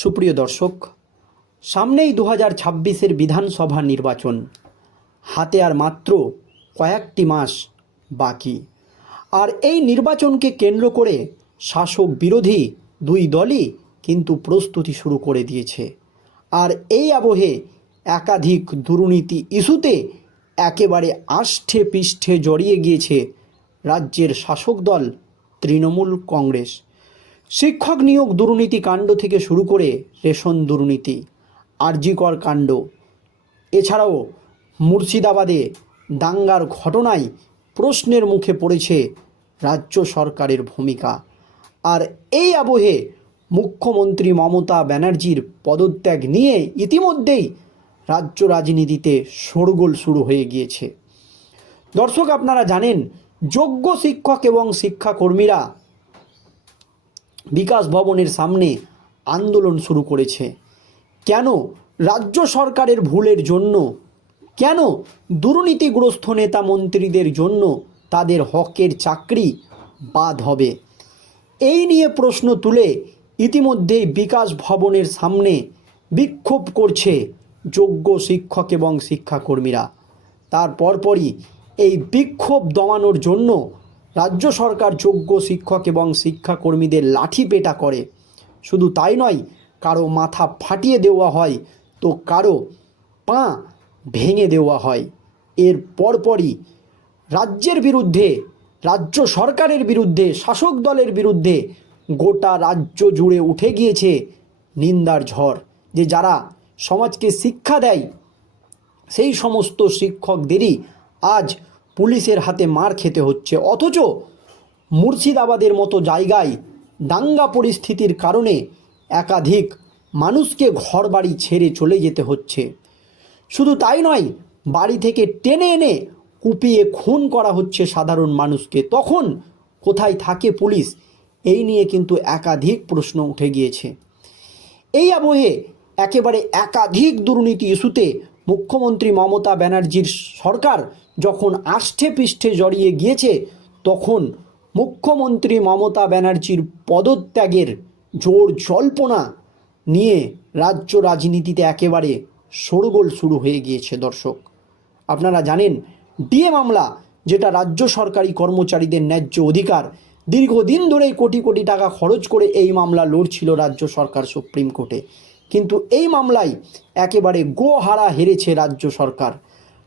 সুপ্রিয় দর্শক, সামনেই দু হাজার ছাব্বিশের বিধানসভা নির্বাচন। হাতে আর মাত্র কয়েকটি মাস বাকি। আর এই নির্বাচনকে কেন্দ্র করে শাসক বিরোধী দুই দলই কিন্তু প্রস্তুতি শুরু করে দিয়েছে। আর এই আবহে একাধিক দুর্নীতি ইস্যুতে একেবারে আষ্ঠে পৃষ্ঠে জড়িয়ে গিয়েছে রাজ্যের শাসক দল তৃণমূল কংগ্রেস। শিক্ষক নিয়োগ দুর্নীতি কাণ্ড থেকে শুরু করে রেশন দুর্নীতি, আরজিকর কাণ্ড। এছাড়াও মুর্শিদাবাদে দাঙ্গার ঘটনায় প্রশ্নের মুখে পড়েছে রাজ্য সরকারের ভূমিকা। আর এই আবহে মুখ্যমন্ত্রী মমতা ব্যানার্জির পদত্যাগ নিয়ে ইতিমধ্যেই রাজ্য রাজনীতিতে শোরগোল শুরু হয়ে গিয়েছে। দর্শক, আপনারা জানেন, যোগ্য শিক্ষক এবং শিক্ষাকর্মীরা বিকাশ ভবনের সামনে আন্দোলন শুরু করেছে। কেন রাজ্য সরকারের ভুলের জন্য? কেন দুর্নীতিগ্রস্ত নেতা মন্ত্রীদের জন্য তাদের হকের চাকরি বাদ হবে? এই নিয়ে প্রশ্ন তুলে ইতিমধ্যেই বিকাশ ভবনের সামনে বিক্ষোভ করছে যোগ্য শিক্ষক এবং শিক্ষাকর্মীরা। তার পরপরই এই বিক্ষোভ দমানোর জন্য রাজ্য সরকার যোগ্য শিক্ষক এবং শিক্ষাকর্মীদের লাঠি পেটা করে। শুধু তাই নয়, কারও মাথা ফাটিয়ে দেওয়া হয় তো কারও পা ভেঙে দেওয়া হয়। এর পরপরই রাজ্যের বিরুদ্ধে, রাজ্য সরকারের বিরুদ্ধে, শাসক দলের বিরুদ্ধে গোটা রাজ্য জুড়ে উঠে গিয়েছে নিন্দার ঝড়। যে যারা সমাজকে শিক্ষা দেয়, সেই সমস্ত শিক্ষকদেরই আজ পুলিশের হাতে মার খেতে হচ্ছে। অথচ মুর্শিদাবাদের মতো জায়গায় দাঙ্গা পরিস্থিতির কারণে একাধিক মানুষকে ঘরবাড়ি ছেড়ে চলে যেতে হচ্ছে। শুধু তাই নয়, বাড়ি থেকে টেনে এনে কুপিয়ে খুন করা হচ্ছে সাধারণ মানুষকে। তখন কোথায় থাকে পুলিশ? এই নিয়ে কিন্তু একাধিক প্রশ্ন উঠে গিয়েছে। এই আবহে একেবারে একাধিক দুর্নীতি ইস্যুতে মুখ্যমন্ত্রী মমতা ব্যানার্জির সরকার যখন আষ্ঠে পৃষ্ঠে জড়িয়ে গিয়েছে, তখন মুখ্যমন্ত্রী মমতা ব্যানার্জির পদত্যাগের জোর জল্পনা নিয়ে রাজ্য রাজনীতিতে একেবারে শোরগোল শুরু হয়ে গিয়েছে দর্শক। আপনারা জানেন, ডিএ মামলা, যেটা রাজ্য সরকারি কর্মচারীদের ন্যায্য অধিকার, দীর্ঘদিন ধরেই কোটি কোটি টাকা খরচ করে এই মামলা লড়ছিল রাজ্য সরকার সুপ্রিম কোর্টে। কিন্তু এই মামলায় একেবারে গোহারা হেরেছে রাজ্য সরকার।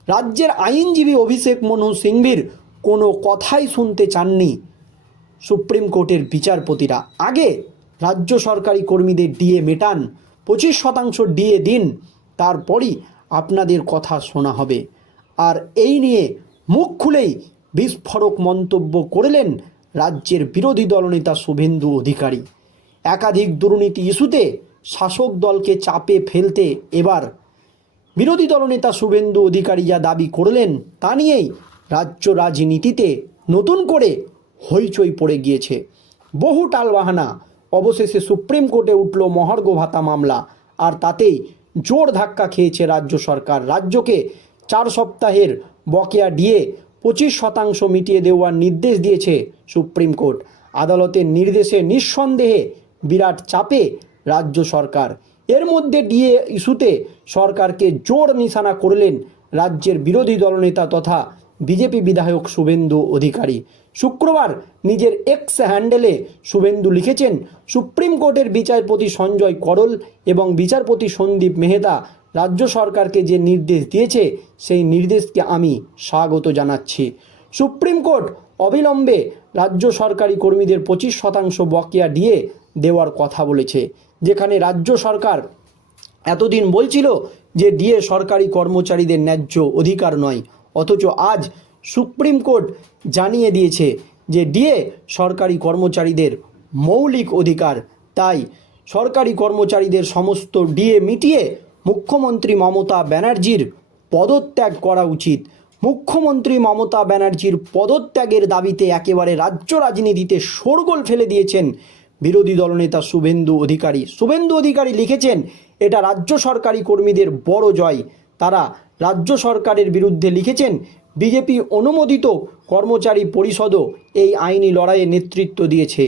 রাজ্যের আইনজীবী অভিষেক মনু সিংভির কোনো কথাই শুনতে চাননি সুপ্রিম কোর্টের বিচারপতিরা। আগে রাজ্য সরকারি কর্মীদের ডিএ মেটান, পঁচিশ শতাংশ ডিএ দিন, তারপরই আপনাদের কথা শোনা হবে। আর এই নিয়ে মুখ খুলেই বিস্ফোরক মন্তব্য করলেন রাজ্যের বিরোধী দলনেতা শুভেন্দু অধিকারী। একাধিক দুর্নীতি ইস্যুতে শাসক দলকে চাপে ফেলতে এবার বিরোধী দলনেতা শুভেন্দু অধিকারী যা দাবি করলেন তা নিয়েই রাজ্য রাজনীতিতে নতুন করে হইচই পড়ে গিয়েছে। বহু টালবাহানা। অবশেষে সুপ্রিম কোর্টে উঠল মহার্ঘ ভাতা মামলা। আর তাতেই জোর ধাক্কা খেয়েছে রাজ্য সরকার। রাজ্যকে চার সপ্তাহের বকেয়া দিয়ে পঁচিশ শতাংশ মিটিয়ে দেওয়ার নির্দেশ দিয়েছে সুপ্রিম কোর্ট। আদালতের নির্দেশে নিঃসন্দেহে বিরাট চাপে রাজ্য সরকার। এর মধ্যে ডিএ ইস্যুতে সরকারকে জোর নিশানা করলেন রাজ্যের বিরোধী দলনেতা তথা বিজেপি বিধায়ক শুভেন্দু অধিকারী। শুক্রবার নিজের এক্স হ্যান্ডেলে শুভেন্দু লিখেছেন, সুপ্রিম কোর্টের বিচারপতি সঞ্জয় করল এবং বিচারপতি সন্দীপ মেহতা রাজ্য সরকারকে যে নির্দেশ দিয়েছে, সেই নির্দেশকে আমি স্বাগত জানাচ্ছি। সুপ্রিম কোর্ট অবিলম্বে রাজ্য সরকারি কর্মীদের পঁচিশ শতাংশ বকেয়া দিয়ে দেওয়ার কথা বলেছে। যেখানে রাজ্য সরকার এতদিন বলছিল যে ডিএ সরকারি কর্মচারীদের ন্যায্য অধিকার নয়। অথচ আজ সুপ্রিম কোর্ট জানিয়ে দিয়েছে যে ডিএ সরকারি কর্মচারীদের মৌলিক অধিকার। তাই সরকারি কর্মচারীদের সমস্ত ডিএ মিটিয়ে মুখ্যমন্ত্রী মমতা ব্যানার্জির পদত্যাগ করা উচিত। মুখ্যমন্ত্রী মমতা ব্যানার্জির পদত্যাগের দাবিতে একেবারে রাজ্য রাজনীতিতে শোরগোল ফেলে দিয়েছেন বিরোধী দলনেতা শুভেন্দু অধিকারী। শুভেন্দু অধিকারী লিখেছেন, এটা রাজ্য সরকারি কর্মীদের বড় জয়। তারা রাজ্য সরকারের বিরুদ্ধে লিখেছেন, বিজেপি অনুমোদিত কর্মচারী পরিষদও এই আইনি লড়াইয়ে নেতৃত্ব দিয়েছে।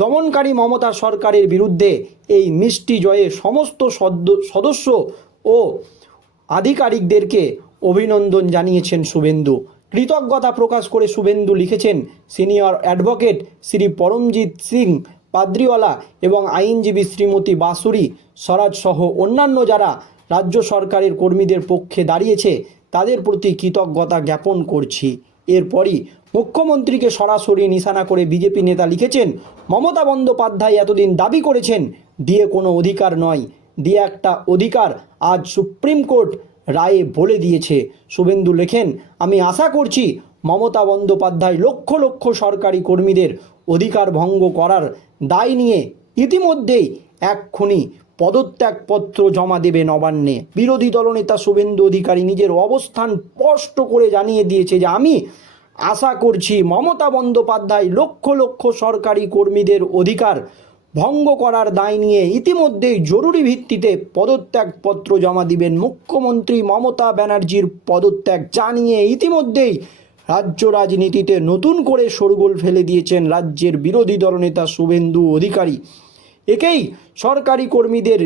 দমনকারী মমতা সরকারের বিরুদ্ধে এই মিষ্টি জয়ে সমস্ত সদস্য ও আধিকারিকদেরকে অভিনন্দন জানিয়েছেন শুভেন্দু। কৃতজ্ঞতা প্রকাশ করে শুভেন্দু লিখেছেন, সিনিয়র অ্যাডভোকেট শ্রী পরমজিৎ সিং পাদ্রিওয়ালা এবং আইনজীবী শ্রীমতী বাসুরি সহ অন্যান্য যারা রাজ্য সরকারের কর্মীদের পক্ষে দাঁড়িয়েছে, তাদের প্রতি কৃতজ্ঞতা জ্ঞাপন করছি। এরপরই মুখ্যমন্ত্রীকে সরাসরি নিশানা করে বিজেপি নেতা লিখেছেন, মমতা বন্দ্যোপাধ্যায় এতদিন দাবি করেছেন, দিয়ে কোনো অধিকার নয়। দিয়ে একটা অধিকার আজ সুপ্রিম কোর্ট রায়ে বলে দিয়েছে। শুভেন্দু লেখেন, আমি আশা করছি মমতা বন্দ্যোপাধ্যায় লক্ষ লক্ষ সরকারি কর্মীদের অধিকার ভঙ্গ করার দায় নিয়ে ইতিমধ্যেই এক্ষুনি পদত্যাগপত্র জমা দেবে নবান্নে। বিরোধী দলনেতা শুভেন্দু অধিকারী নিজের অবস্থান স্পষ্ট করে জানিয়ে দিয়েছে যে, আমি আশা করছি মমতা বন্দ্যোপাধ্যায় লক্ষ লক্ষ সরকারি কর্মীদের অধিকার ভঙ্গ করার দায় নিয়ে ইতিমধ্যেই জরুরি ভিত্তিতে পদত্যাগপত্র জমা দিবেন মুখ্যমন্ত্রী মমতা ব্যানার্জির পদত্যাগ জানিয়ে ইতিমধ্যেই রাজ্য রাজনীতিতে নতুন করে শোরগোল ফেলে দিয়েছেন রাজ্যের বিরোধী দলনেতা শুভেন্দু অধিকারী। একেই সরকারি কর্মীদের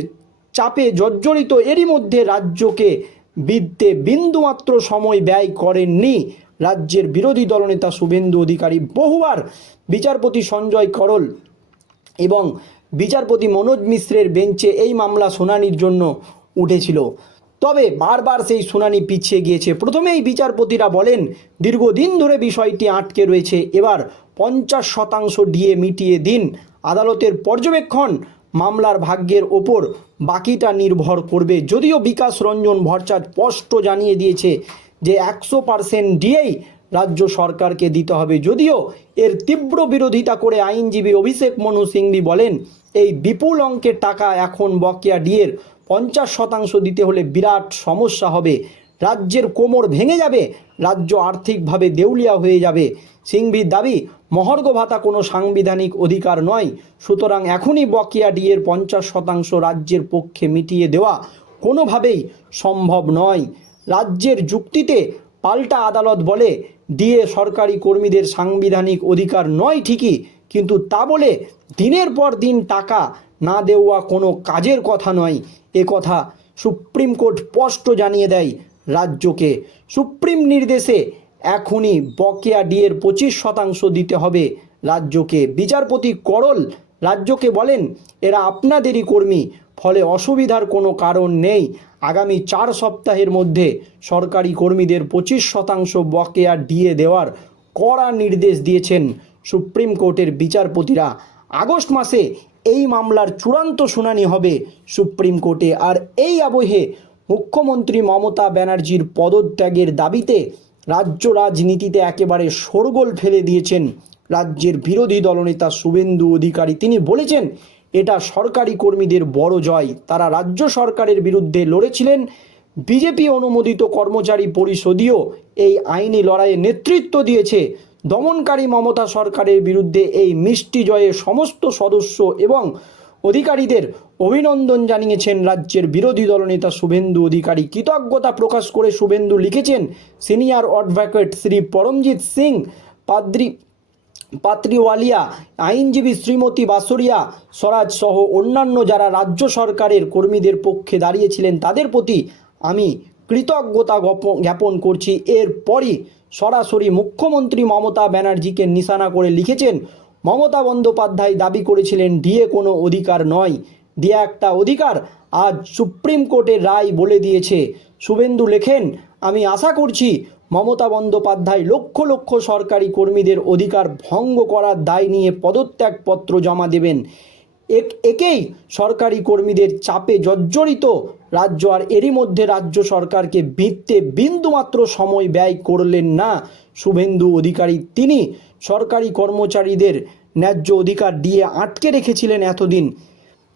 চাপে জর্জরিত এরই মধ্যে রাজ্যকে বিদ্যে বিন্দুমাত্র সময় ব্যয় করেননি রাজ্যের বিরোধী দলনেতা শুভেন্দু অধিকারী। বহুবার বিচারপতি সঞ্জয় করল এবং বিচারপতি মনোজ মিশ্রের বেঞ্চে এই মামলা শুনানির জন্য উঠেছিল। তবে বারবার সেই শুনানি পিছিয়ে গিয়েছে। প্রথমেই বিচারপতিরা বলেন, দীর্ঘদিন ধরে বিষয়টি আটকে রয়েছে। এবার পঞ্চাশ শতাংশ ডিএ মিটিয়ে দিন। আদালতের পর্যবেক্ষণ মামলার ভাগ্যের ওপর বাকিটা নির্ভর করবে। যদিও বিকাশ রঞ্জন ভট্টাচার্য স্পষ্ট জানিয়ে দিয়েছে যে একশো পার্সেন্ট ডিএই রাজ্য সরকারকে দিতে হবে। যদিও এর তীব্র বিরোধিতা করে আইনজীবী অভিষেক মনু সিংভি বলেন, এই বিপুল অঙ্কের টাকা এখন বকেয়া ডিএর পঞ্চাশ শতাংশ দিতে হলে বিরাট সমস্যা হবে। রাজ্যের কোমর ভেঙে যাবে, রাজ্য আর্থিকভাবে দেউলিয়া হয়ে যাবে। সিংভির দাবি মহর্ঘ ভাতা কোনো সাংবিধানিক অধিকার নয়। সুতরাং এখনই বকেয়া ডিএর পঞ্চাশ শতাংশ রাজ্যের পক্ষে মিটিয়ে দেওয়া কোনোভাবেই সম্ভব নয়। রাজ্যের যুক্তিতে পাল্টা আদালত বলে দিয়ে সরকারি কর্মীদের সাংবিধানিক অধিকার নয় ঠিকই, কিন্তু তা বলে দিনের পর দিন টাকা না দেওয়া কোনো কাজের কথা নয়। এ কথা সুপ্রিম কোর্ট স্পষ্ট জানিয়ে দেয় রাজ্যকে। সুপ্রিম নির্দেশে এখনই বকেয়া ডিয়ের পঁচিশ শতাংশ দিতে হবে রাজ্যকে। বিচারপতি করল, রাজ্যকে বলেন, এরা আপনাদেরই কর্মী, ফলে অসুবিধার কোনো কারণ নেই। আগামী চার সপ্তাহের মধ্যে সরকারি কর্মীদের পঁচিশ শতাংশ বকেয়া ডিএ দেওয়ার কড়া নির্দেশ দিয়েছেন সুপ্রিম কোর্টের বিচারপতিরা। আগস্ট মাসে এই মামলার চূড়ান্ত শুনানি হবে সুপ্রিম কোর্টে। আর এই আবহে মুখ্যমন্ত্রী মমতা ব্যানার্জির পদত্যাগের দাবিতে রাজ্য রাজনীতিতে একেবারে শোরগোল ফেলে দিয়েছেন রাজ্যের বিরোধী দলনেতা শুভেন্দু অধিকারী। তিনি বলেছেন, এটা সরকারি কর্মীদের বড় জয়। তারা রাজ্য সরকারের বিরুদ্ধে লড়েছিলেন। বিজেপি অনুমোদিত কর্মচারী পরিষদীয় এই আইনি লড়াইয়ে নেতৃত্ব দিয়েছে দমনকারী মমতা সরকারের বিরুদ্ধে এই মিষ্টি জয়ে সমস্ত সদস্য এবং অধিকারীদের অভিনন্দন জানিয়েছেন রাজ্যের বিরোধী দলনেতা শুভেন্দু অধিকারী। কৃতজ্ঞতা প্রকাশ করে শুভেন্দু লিখেছেন, সিনিয়র অ্যাডভোকেট শ্রী পরমজিৎ সিং, পাদ্রি, পাত্রিওয়ালিয়া, আইনজীবী শ্রীমতী বাসুরিয়া, স্বরাজ সহ অন্যান্য যারা রাজ্য সরকারের কর্মীদের পক্ষে দাঁড়িয়েছিলেন, তাদের প্রতি আমি কৃতজ্ঞতা জ্ঞাপন করছি। এরপরই সরাসরি মুখ্যমন্ত্রী মমতা ব্যানার্জিকে নিশানা করে লিখেছেন, মমতা বন্দ্যোপাধ্যায় দাবি করেছিলেন ডিএ কোনো অধিকার নয়। দিয়ে একটা অধিকার আজ সুপ্রিম কোর্টের রায় বলে দিয়েছে। শুভেন্দু লেখেন, আমি আশা করছি মমতা বন্দ্যোপাধ্যায় লক্ষ লক্ষ সরকারি কর্মীদের অধিকার ভঙ্গ করার দায় নিয়ে পদত্যাগপত্র জমা দেবেন। এক একেই সরকারি কর্মীদের চাপে জর্জরিত রাজ্য আর এরই মধ্যে রাজ্য সরকারকে বিত্তে বিন্দুমাত্র সময় ব্যয় করলেন না শুভেন্দু অধিকারী। তিনি সরকারি কর্মচারীদের ন্যায্য অধিকার দিয়ে আটকে রেখেছিলেন এতদিন।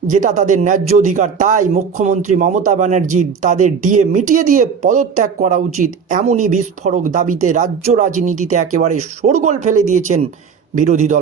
যেটা তাদের ন্যায্য অধিকার, তাই মুখ্যমন্ত্রী মমতা ব্যানার্জি তাদের ডিএ মিটিয়ে দিয়ে পদত্যাগ করা উচিত। এমনই বিস্ফোরক দাবিতে রাজ্য রাজনীতিতে একেবারে শোরগোল ফেলে দিয়েছেন বিরোধী দল।